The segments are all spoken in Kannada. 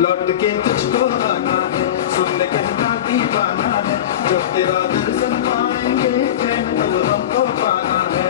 लौट के तुझको आना है, सुन ले कहना दीवाना है, जब तेरा दर्शन पाएंगे चैन तो हमको पाना है।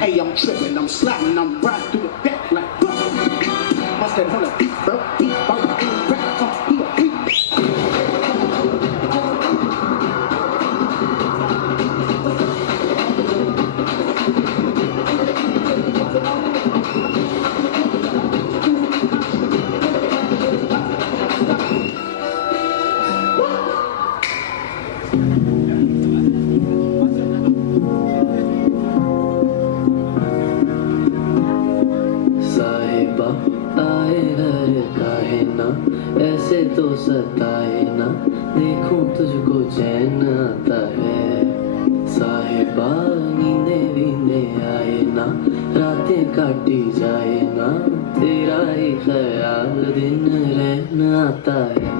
Hey, I'm tripping, I'm slapping, I'm right through the back like must have on a beat, bro. ऐसे तो सताए ना, देखूं तुझको चैन आता है। साहिबा नींदे वींदे आए ना, रातें काटी जाए ना, तेरा ही ख्याल दिन रहना आता है।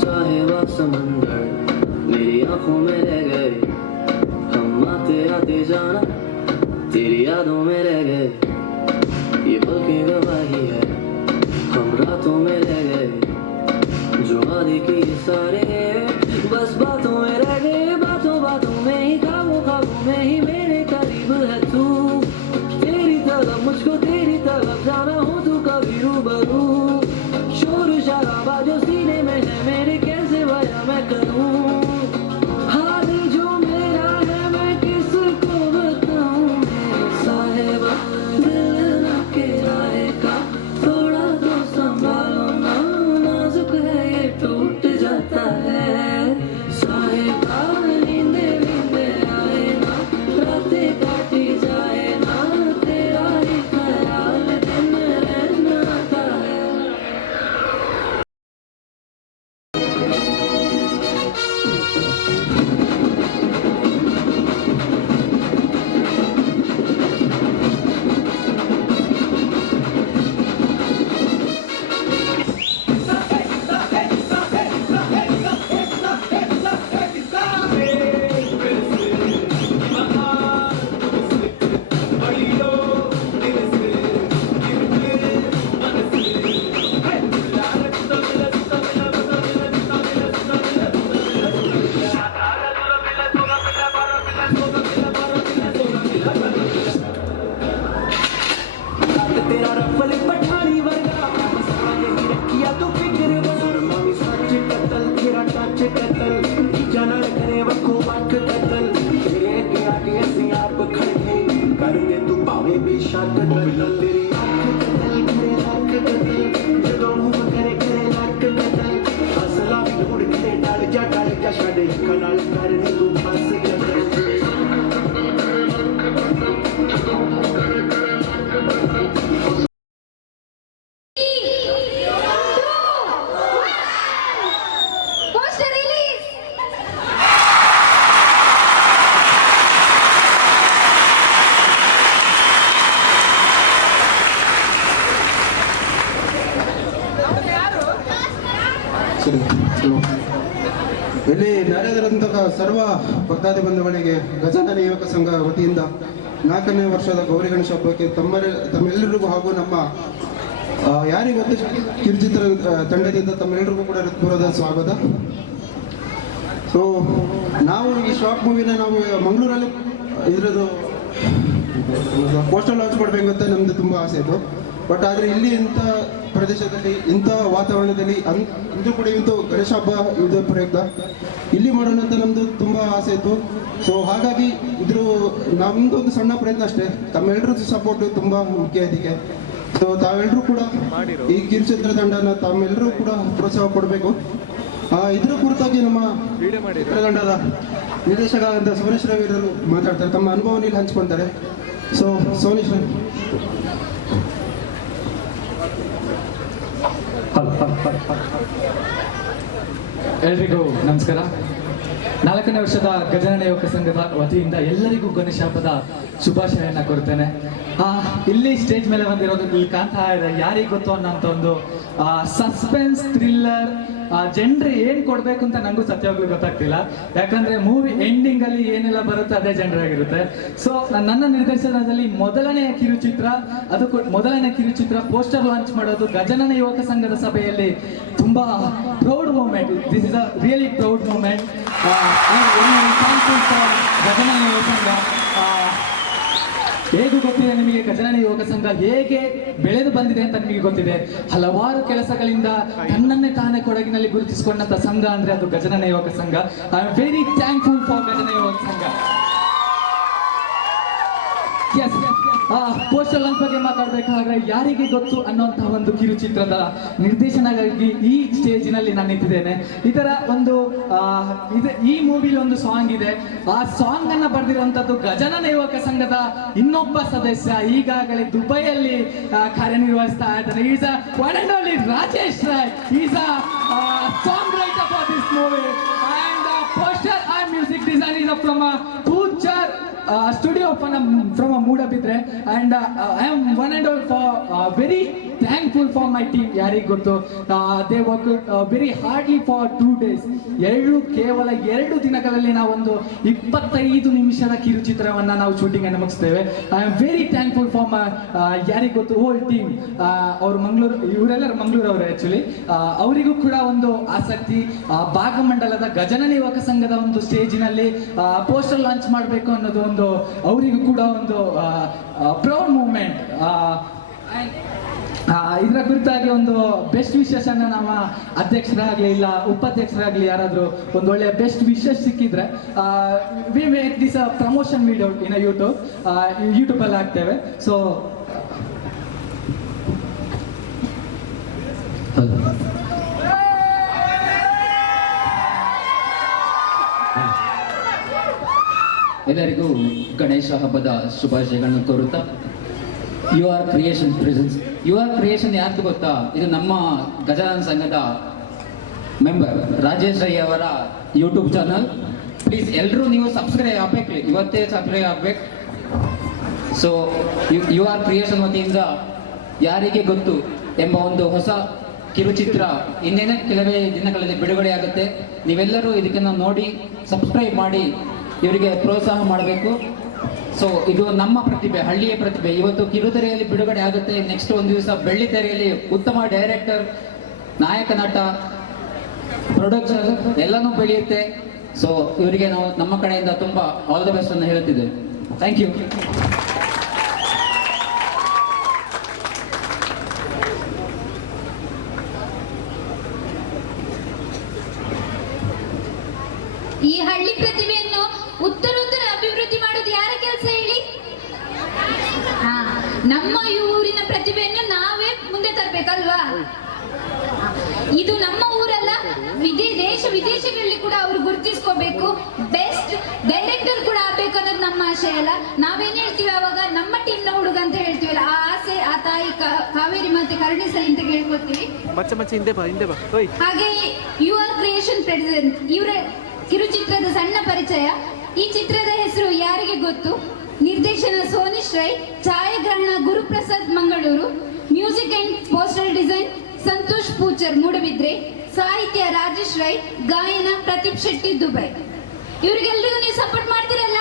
साहिबा समंदर मेरी आंखों में रह गए, हम आते आते जाना तेरी यादों में रह गए। ये पल की गवाही है, हम रातों में रह गए, जो वादे किए सारे बस बातों में रह गए। बातों बातों में ही, ख्वाबों ख्वाबों में ही मेरे करीब है तू। तेरी तरफ मुझको, तेरी तरफ जाना हो तू कभी रूबरू। शोर शराबा जो सीने में है मेरे, कैसे बयां मैं करूं। हाल जो मेरा है मैं किसको बताऊं। मेरे साहिबा दिल ना किराए का, थोड़ा तो संभालो ना, नाजुक है ये टूट जाता है। साहिबा तेरा रफल पठानी वर्गा यही रखिया तू फिक्र बसर मामी सच कतल तेरा टच कतल जाना करे वखो वख कतल तेरे के आगे ਅਸੀਂ ਆਪ ਖੜੇ ਕਰਦੇ ਤੂੰ ਭਾਵੇਂ ਬੇਸ਼ੱਕ ਕਤਲ ਤੇਰੀ ਅੱਖ ਕਤਲ ਮੇਰੇ ਲੱਕ ਕਤਲ ਜਦੋਂ ਮੂੰਹ ਕਰੇ ਕਰੇ ਲੱਕ ਕਤਲ ਅਸਲਾ ਵੀ ਢੂੜ ਕੇ ਡਲ ਜਾ ਛੱਡ ਅੱਖਾਂ ਨਾਲ ਕਰਨੀ ਤੂੰ ਬਸ ਕਤਲ Poster release! ಸರಿ ಹಲೋ. ಇಲ್ಲಿ ನಡೆದಿರುವಂತಹ ಸರ್ವ ಭಕ್ತಾದಿ ಬಂಧುಗಳಿಗೆ ಗಜಾನನ ಯುವಕ ಸಂಘ ವತಿಯಿಂದ 4ನೇ ವರ್ಷದ ಗೌರಿ ಗಣೇಶ ಹಬ್ಬಕ್ಕೆ ತಮ್ಮೆಲ್ಲರಿಗೂ ಹಾಗೂ ನಮ್ಮ ಯಾರಿಗೊತ್ತು ಕಿರುಚಿತ್ರ ತಂಡದಿಂದ ತಮ್ಮೆಲ್ಲರಿಗೂ ಕೂಡ ಹೃತ್ಪೂರ್ವದ ಸ್ವಾಗತ. ಸೊ ನಾವು ಈ ಶಾರ್ಟ್ ಮೂವಿನ ನಾವು ಮಂಗಳೂರಲ್ಲಿ ಇದ್ರದ್ದು ಪೋಸ್ಟರ್ ಲಾಂಚ್ ಮಾಡಬೇಕು ಅಂತ ನಮ್ದು ತುಂಬ ಆಸೆ ಇತ್ತು. ಬಟ್ ಆದರೆ ಇಲ್ಲಿ ಇಂಥ ಪ್ರದೇಶದಲ್ಲಿ ಇಂಥ ವಾತಾವರಣದಲ್ಲಿ ಇದು ಕೂಡ ಇವತ್ತು ಗಣೇಶ ಹಬ್ಬ ಇದು ಪ್ರಯುಕ್ತ ಇಲ್ಲಿ ಮಾಡೋಣ ಅಂತ ನಮ್ಮದು ತುಂಬ ಆಸೆ ಇತ್ತು. ಸೊ ಹಾಗಾಗಿ ಇದ್ರ ನಮ್ಮದು ಒಂದು ಸಣ್ಣ ಪ್ರಯತ್ನ ಅಷ್ಟೇ. ತಮ್ಮೆಲ್ಲರದ್ದು ಸಪೋರ್ಟ್ ತುಂಬ ಮುಖ್ಯ ಇದಕ್ಕೆ. ಸೊ ತಾವೆಲ್ಲರೂ ಕೂಡ ಈ ಕಿರುಚಿತ್ರ ತಂಡನ ತಾವೆಲ್ಲರೂ ಕೂಡ ಪ್ರೋತ್ಸಾಹ ಕೊಡಬೇಕು. ಇದ್ರ ಕುರಿತಾಗಿ ನಮ್ಮ ಚಿತ್ರತಂಡದ ನಿರ್ದೇಶಕರಾದ ಸೋನೇಶ್ ರವಿರವರು ಮಾತಾಡ್ತಾರೆ. ತಮ್ಮ ಅನುಭವವನ್ನು ಇಲ್ಲಿ ಹಂಚ್ಕೊಳ್ತಾರೆ. ಸೊ ಸೋನೇಶ್ ರವಿ. ಎಲ್ರಿಗೂ ನಮಸ್ಕಾರ. 4ನೇ ವರ್ಷದ ಗಜಾನನ ಯುವಕ ಸಂಘದ ವತಿಯಿಂದ ಎಲ್ಲರಿಗೂ ಗಣೇಶ ಹಬ್ಬದ ಶುಭಾಶಯನ ಕೊಡ್ತೇನೆ. ಇಲ್ಲಿ ಸ್ಟೇಜ್ ಮೇಲೆ ಬಂದಿರೋದು ಇಲ್ಲಿ ಕಾಣ್ತಾ ಇದೆ, ಯಾರಿಗೆ ಗೊತ್ತು ಅನ್ನೋಂಥ ಒಂದು ಸಸ್ಪೆನ್ಸ್ ಥ್ರಿಲ್ಲರ್ ಜನರು ಏನು ಕೊಡಬೇಕು ಅಂತ ನನಗೂ ಸತ್ಯವಾಗ್ಲೂ ಗೊತ್ತಾಗ್ತಿಲ್ಲ. ಯಾಕಂದ್ರೆ ಮೂವಿ ಎಂಡಿಂಗ್ ಅಲ್ಲಿ ಏನೆಲ್ಲ ಬರುತ್ತೆ ಅದೇ ಜನರಾಗಿರುತ್ತೆ. ಸೊ ನನ್ನ ನಿರ್ದೇಶನದಲ್ಲಿ ಮೊದಲನೇ ಕಿರುಚಿತ್ರ ಪೋಸ್ಟರ್ ಲಾಂಚ್ ಮಾಡೋದು ಗಜಾನನ ಯುವಕ ಸಂಘದ ಸಭೆಯಲ್ಲಿ ತುಂಬಾ proud moment. This is a really proud moment. Gajanana ಯುವಕ ಸಂಘ ಹೇಗೂ ಗೊತ್ತಿದೆ ನಿಮಗೆ, ಗಜಾನನ ಯುವಕ ಸಂಘ ಹೇಗೆ ಬೆಳೆದು ಬಂದಿದೆ ಅಂತ ನಿಮಗೆ ಗೊತ್ತಿದೆ. ಹಲವಾರು ಕೆಲಸಗಳಿಂದ ತನ್ನನ್ನೇ ತಾನೇ ಕೊಡಗಿನಲ್ಲಿ ಗುರುತಿಸಿಕೊಂಡಂತ ಸಂಘ ಅಂದ್ರೆ ಅದು ಗಜಾನನ ಯುವಕ ಸಂಘ. I am very thankful for Gajanana ಯುವಕ ಸಂಘ. ಪೋಸ್ಟರ್ ಲಾಂಚ್ ಬಗ್ಗೆ ಮಾತಾಡಬೇಕಾದ್ರೆ ಯಾರಿಗೆ ಗೊತ್ತು ಅನ್ನೋಂತಹ ಒಂದು ಕಿರುಚಿತ್ರದ ನಿರ್ದೇಶನಗಾಗಿ ಈ ಸ್ಟೇಜಿನಲ್ಲಿ ನಾನು ನಿಂತಿದ್ದೇನೆ. ಇದರ ಒಂದು ಈ ಮೂವಿಲಿ ಒಂದು ಸಾಂಗ್ ಇದೆ. ಆ ಸಾಂಗ್ ಅನ್ನ ಬರೆದಿರುವಂತದ್ದು ಗಜಾನನ ಯುವಕ ಸಂಘದ ಇನ್ನೊಬ್ಬ ಸದಸ್ಯ, ಈಗಾಗಲೇ ದುಬೈಯಲ್ಲಿ ಕಾರ್ಯನಿರ್ವಹಿಸ್ತಾ ಇದ್ದಾನೆ. Is a one and only Rajesh Rai. Is a song writer for this movie and poster and music design is from a Poochar studio from a Moodabidre, and I am one and all for very thankful for my team. ಯಾರಿಗೆ ಗೊತ್ತು, they work very hardly for 2 days. ಕೇವಲ 2 ದಿನಗಳಲ್ಲಿ ನಾವೊಂದು 25 ನಿಮಿಷದ ಕಿರುಚಿತ್ರವನ್ನ ನಾವು ಶೂಟಿಂಗ್ ಅನ್ನು ಮುಗಿಸ್ತೇವೆ. I am very thankful for my ಯಾರಿಗೆ ಗೊತ್ತು ಹೋಲ್ ಟೀಮ್. ಅವರು ಮಂಗಳೂರು, ಇವರೆಲ್ಲರೂ ಮಂಗಳೂರು ಅವರು ಆಕ್ಚುಲಿ. ಅವರಿಗೂ ಕೂಡ ಒಂದು ಆಸಕ್ತಿ, ಭಾಗಮಂಡಲದ ಗಜಾನನ ಯುವಕ ಸಂಘದ ಒಂದು ಸ್ಟೇಜಿನಲ್ಲಿ ಪೋಸ್ಟರ್ ಲಾಂಚ್ ಮಾಡಬೇಕು ಅನ್ನೋದು ಒಂದು ಅವರಿಗೂ ಕೂಡ ಒಂದು ಪ್ರೌಡ್ ಮೂಮೆಂಟ್. ಇದರ ಕುರಿತಾಗಿ ಒಂದು ಬೆಸ್ಟ್ ವಿಶಸ್ ಅನ್ನ ನಮ್ಮ ಅಧ್ಯಕ್ಷರಾಗಲಿ ಇಲ್ಲ ಉಪಾಧ್ಯಕ್ಷರಾಗಲಿ ಯಾರಾದರೂ ಒಂದು ಒಳ್ಳೆಯ ಬೆಸ್ಟ್ ವಿಶಸ್ ಸಿಕ್ಕಿದ್ರೆ we make this promotion video in ಯೂಟ್ಯೂಬಲ್ಲಿ ಹಾಕ್ತೇವೆ. ಸೊ ಎಲ್ಲರಿಗೂ ಗಣೇಶ ಹಬ್ಬದ ಶುಭಾಶಯಗಳನ್ನು ಕೋರುತ್ತಾ, ಯು ಆರ್ ಕ್ರಿಯೇಷನ್ ಯಾರ್ದು ಗೊತ್ತಾ? ಇದು ನಮ್ಮ ಗಜಾನನ ಸಂಘದ ಮೆಂಬರ್ ರಾಜೇಶ್ ರೈ ಅವರ ಯೂಟ್ಯೂಬ್ ಚಾನಲ್. ಪ್ಲೀಸ್ ಎಲ್ಲರೂ ನೀವು ಸಬ್ಸ್ಕ್ರೈಬ್ ಆಗಬೇಕು, ಇವತ್ತೇ ಸಬ್ಸ್ಕ್ರೈಬ್ ಆಗಬೇಕು. ಸೊ ಯು ಆರ್ ಕ್ರಿಯೇಷನ್ ವತಿಯಿಂದ ಯಾರಿಗೆ ಗೊತ್ತು ಎಂಬ ಒಂದು ಹೊಸ ಕಿರುಚಿತ್ರ ಇನ್ನೇನೇ ಕೆಲವೇ ದಿನಗಳಲ್ಲಿ ಬಿಡುಗಡೆ ಆಗುತ್ತೆ. ನೀವೆಲ್ಲರೂ ಇದನ್ನು ನೋಡಿ ಸಬ್ಸ್ಕ್ರೈಬ್ ಮಾಡಿ ಇವರಿಗೆ ಪ್ರೋತ್ಸಾಹ ಮಾಡಬೇಕು. ಸೊ ಇದು ನಮ್ಮ ಪ್ರತಿಭೆ, ಹಳ್ಳಿಯ ಪ್ರತಿಭೆ. ಇವತ್ತು ಕಿರುತೆರೆಯಲ್ಲಿ ಬಿಡುಗಡೆ ಆಗುತ್ತೆ, ನೆಕ್ಸ್ಟ್ ಒಂದು ದಿವಸ ಬೆಳ್ಳಿ ತೆರೆಯಲ್ಲಿ ಉತ್ತಮ ಡೈರೆಕ್ಟರ್, ನಾಯಕ ನಟ, ಪ್ರೊಡಕ್ಷನ್ ಎಲ್ಲನೂ ಬೆಳೆಯುತ್ತೆ. ಸೊ ಇವರಿಗೆ ನಾವು ನಮ್ಮ ಕಡೆಯಿಂದ ತುಂಬ ಆಲ್ ದ ಬೆಸ್ಟ್ ಅನ್ನು ಹೇಳುತ್ತಿದ್ದೇವೆ. Thank you. ಈ ಹಳ್ಳಿ ಪ್ರತಿಭೆಯನ್ನು ಉತ್ತರೋತ್ತರ ಅಭಿವೃದ್ಧಿ ಮಾಡೋದು ಯಾರ ಕೆಲಸ ಹೇಳಿ? ಹಾ, ನಮ್ಮ ಈ ಊರಿನ ಪ್ರತಿಭೆಯನ್ನು ನಾವೇ ಮುಂದೆ ತರಬೇಕಲ್ವಾ? ಇದು ನಮ್ಮ ಊರಲ್ಲ, ದೇಶ ವಿದೇಶಗಳಲ್ಲಿ ಕೂಡ ಅವರು ಗುರುತಿಸ್ಕೋಬೇಕು, ಬೆಸ್ಟ್ ಡೈರೆಕ್ಟರ್ ಕೂಡ ಆಗ್ಬೇಕು ಅನ್ನೋದು ನಮ್ಮ ಆಸೆ ಅಲ್ಲ. ನಾವೇನ್ ಹೇಳ್ತೀವಿ ಅವಾಗ ನಮ್ಮ ಟೀಮ್ನ ಹುಡುಗ ಅಂತ ಹೇಳ್ತೀವಲ್ಲ, ಆ ಆಸೆ ಆ ತಾಯಿ ಕಾವೇರಿ ಮತ್ತೆ ಕರುಣಿಸಲಿ ಅಂತ ಕೇಳ್ಕೊತೀವಿ. ಹಾಗೆ ಯು ಆರ್ ಕ್ರಿಯೇಷನ್ ಪ್ರೆಸಿಡೆಂಟ್ ಇವರ ಕಿರುಚಿತ್ರದ ಸಣ್ಣ ಪರಿಚಯ. ಈ ಚಿತ್ರದ ಹೆಸರು ಯಾರಿಗೆ ಗೊತ್ತು? ನಿರ್ದೇಶನ ಸೋನಿಶ್ ರೈ, ಛಾಯಾಗ್ರಹಣ Guruprasad Mangaluru, music and poster design Santhosh Poochar Moodbidri, ಸಾಹಿತ್ಯ ರಾಜೇಶ್ ರೈ, ಗಾಯನ ಪ್ರದೀಪ್ ಶೆಟ್ಟಿ ದುಬೈ. ಇವರಿಗೆಲ್ಲರಿಗೂ ನೀವು ಸಪೋರ್ಟ್ ಮಾಡ್ತೀರಲ್ಲ?